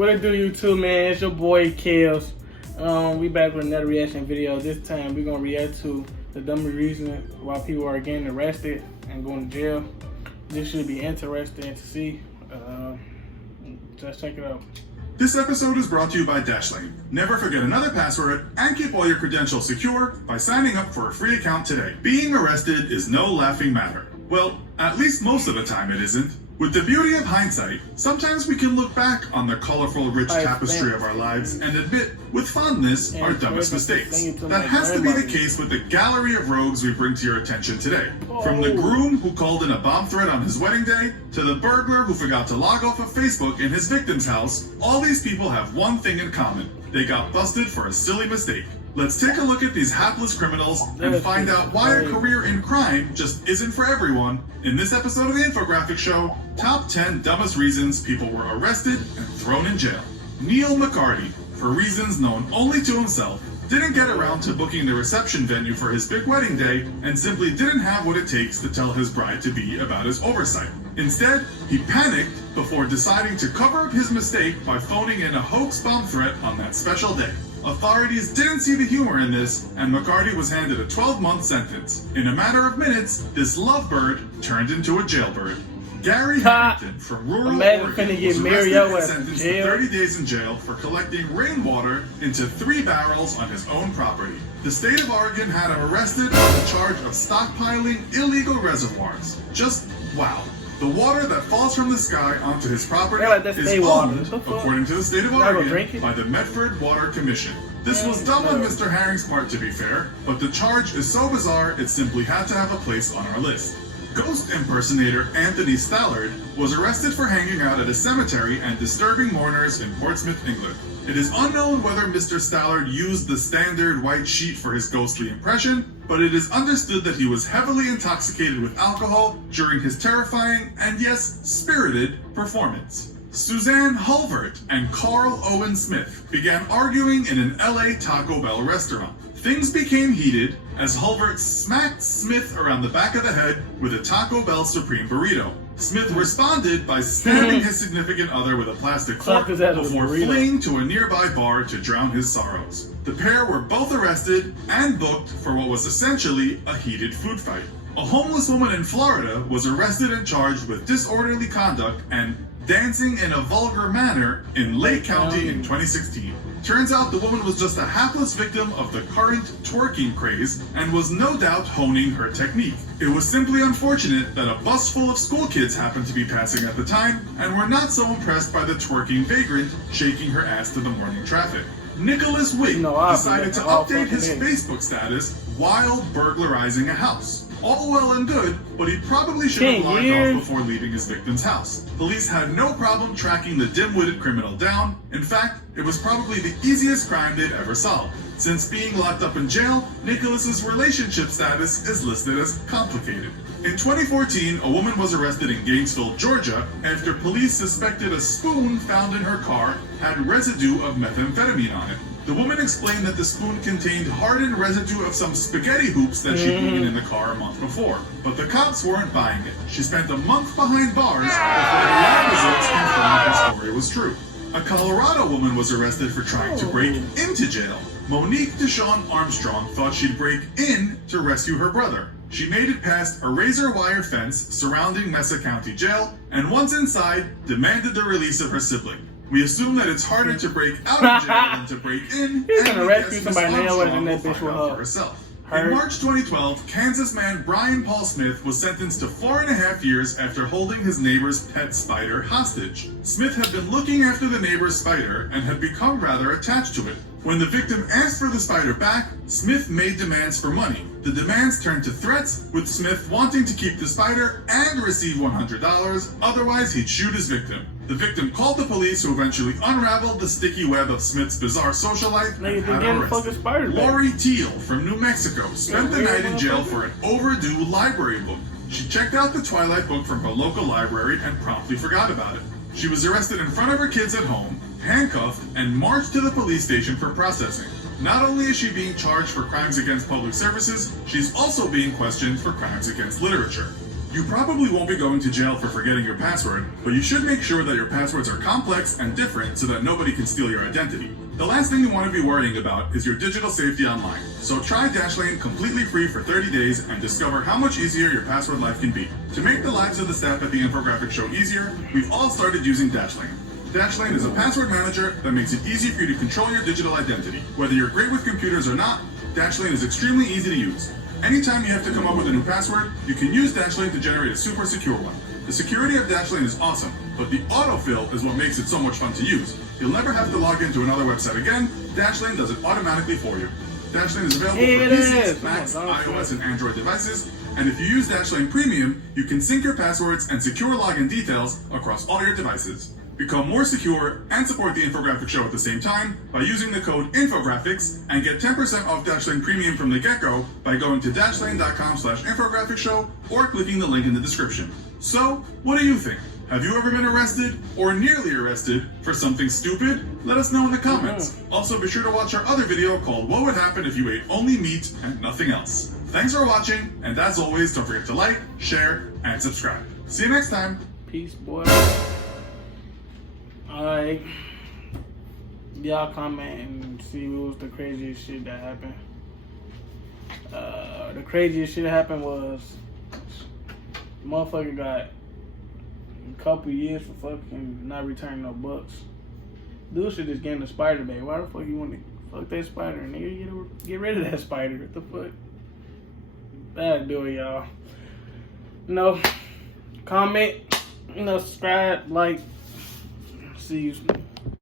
What it do, YouTube, man? It's your boy Kels. We back with another reaction video. This time we're gonna react to the dumbest reason why people are getting arrested and going to jail. This should be interesting to see. Let's check it out. This episode is brought to you by Dashlane. Never forget another password and keep all your credentials secure by signing up for a free account today. Being arrested is no laughing matter. Well, at least most of the time it isn't. With the beauty of hindsight, sometimes we can look back on the colorful, rich tapestry of our lives and admit with fondness our dumbest mistakes. That has to be the case with the gallery of rogues we bring to your attention today. From the groom who called in a bomb threat on his wedding day, to the burglar who forgot to log off of Facebook in his victim's house, all these people have one thing in common. They got busted for a silly mistake. Let's take a look at these hapless criminals and find out why a career in crime just isn't for everyone in this episode of the Infographic Show, Top 10 Dumbest Reasons People Were Arrested and Thrown in Jail. Neil McCarty, for reasons known only to himself, didn't get around to booking the reception venue for his big wedding day and simply didn't have what it takes to tell his bride-to-be about his oversight. Instead, he panicked before deciding to cover up his mistake by phoning in a hoax bomb threat on that special day. Authorities didn't see the humor in this, and McCarty was handed a 12-month sentence. In a matter of minutes, this lovebird turned into a jailbird. Gary Harrington from rural Oregon was arrested and sentenced to 30 days in jail for collecting rainwater into 3 barrels on his own property. The state of Oregon had him arrested on the charge of stockpiling illegal reservoirs. Just wow. The water that falls from the sky onto his property is owned, according to the state of Oregon, by the Medford Water Commission. This was dumb on Mr. Herring's part, to be fair, but the charge is so bizarre it simply had to have a place on our list. Ghost impersonator Anthony Stallard was arrested for hanging out at a cemetery and disturbing mourners in Portsmouth, England. It is unknown whether Mr. Stallard used the standard white sheet for his ghostly impression, but it is understood that he was heavily intoxicated with alcohol during his terrifying and yes, spirited performance. Suzanne Hulvert and Carl Owen Smith began arguing in an LA Taco Bell restaurant. Things became heated as Hulvert smacked Smith around the back of the head with a Taco Bell Supreme burrito. Smith responded by stabbing his significant other with a plastic fork before fleeing to a nearby bar to drown his sorrows. The pair were both arrested and booked for what was essentially a heated food fight. A homeless woman in Florida was arrested and charged with disorderly conduct and dancing in a vulgar manner in Lake County in 2016. Turns out the woman was just a hapless victim of the current twerking craze and was no doubt honing her technique. It was simply unfortunate that a bus full of school kids happened to be passing at the time and were not so impressed by the twerking vagrant shaking her ass to the morning traffic. Nicholas Wick decided to update his Facebook status while burglarizing a house. All well and good, but he probably should have logged off before leaving his victim's house. Police had no problem tracking the dim-witted criminal down. In fact, it was probably the easiest crime they'd ever solved. Since being locked up in jail, Nicholas's relationship status is listed as complicated. In 2014, a woman was arrested in Gainesville, Georgia, after police suspected a spoon found in her car had residue of methamphetamine on it. The woman explained that the spoon contained hardened residue of some spaghetti hoops that she'd eaten in the car a month before. But the cops weren't buying it. She spent a month behind bars before the lab results confirmed her story was true. A Colorado woman was arrested for trying to break into jail. Monique Deshawn Armstrong thought she'd break in to rescue her brother. She made it past a razor wire fence surrounding Mesa County Jail, and once inside, demanded the release of her sibling. We assume that it's harder to break out of jail than to break in, He's gonna rescue somebody now and that bitch will for herself. In March 2012, Kansas man Brian Paul Smith was sentenced to 4.5 years after holding his neighbor's pet spider hostage. Smith had been looking after the neighbor's spider and had become rather attached to it. When the victim asked for the spider back, Smith made demands for money. The demands turned to threats, with Smith wanting to keep the spider and receive $100, otherwise he'd shoot his victim. The victim called the police, who eventually unraveled the sticky web of Smith's bizarre social life and had him arrested. Lori Teal from New Mexico spent the night in jail for an overdue library book. She checked out the Twilight book from her local library and promptly forgot about it. She was arrested in front of her kids at home, handcuffed, and marched to the police station for processing. Not only is she being charged for crimes against public services, she's also being questioned for crimes against literature. You probably won't be going to jail for forgetting your password, but you should make sure that your passwords are complex and different so that nobody can steal your identity. The last thing you want to be worrying about is your digital safety online. So try Dashlane completely free for 30 days and discover how much easier your password life can be. To make the lives of the staff at the Infographics Show easier, we've all started using Dashlane. Dashlane is a password manager that makes it easy for you to control your digital identity. Whether you're great with computers or not, Dashlane is extremely easy to use. Anytime you have to come up with a new password, you can use Dashlane to generate a super secure one. The security of Dashlane is awesome, but the autofill is what makes it so much fun to use. You'll never have to log into another website again. Dashlane does it automatically for you. Dashlane is available for PCs, Macs, iOS, and Android devices. And if you use Dashlane Premium, you can sync your passwords and secure login details across all your devices. Become more secure and support the Infographics Show at the same time by using the code INFOGRAPHICS and get 10% off Dashlane Premium from the get-go by going to dashlane.com/infographicshow or clicking the link in the description. So, what do you think? Have you ever been arrested or nearly arrested for something stupid? Let us know in the comments. Also, be sure to watch our other video called What Would Happen If You Ate Only Meat and Nothing Else. Thanks for watching, and as always, don't forget to like, share, and subscribe. See you next time. Peace, boy. Alright. Y'all comment and see what was the craziest shit that happened. The craziest shit that happened was motherfucker got a couple years for fucking not returning no bucks. Dude should just get in the spider bait. Why the fuck you want to fuck that spider? Nigga, you get rid of that spider. What the fuck? That'll do it, y'all. Comment, subscribe, like. See you.